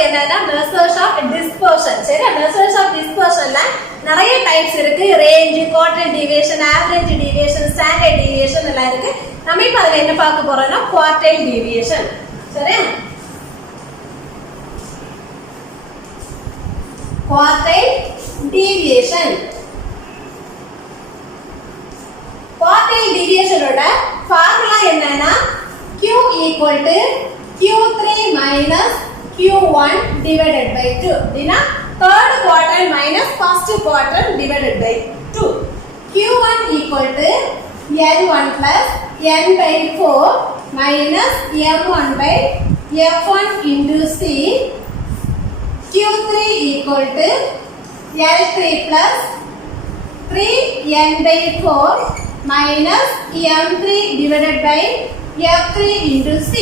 Topic என்னன்னா measures of dispersion. சரி, measures of டிஸ்பர்ஷன்ல நிறைய டைப்ஸ் இருக்கு. Range, quartile deviation, average deviation, standard deviation எல்லாம் இருக்கு. நம்ம இப்ப அதுல என்ன பார்க்க போறோம்னா குவார்டைல் டீவியேஷன். சரி, குவார்டைல் டீவியேஷன். குவார்டைல் டீவியேஷனோட ஃபார்முலா என்னன்னா Q equal to Q3 minus Q1 divided by 2. அப்படினா third quartile minus first quartile divided by 2. Q1 equal to N1 plus N by 4 minus M1 by F1 into C. Q3 equal to L3 plus 3N by 4 minus M3 divided by F3 into C.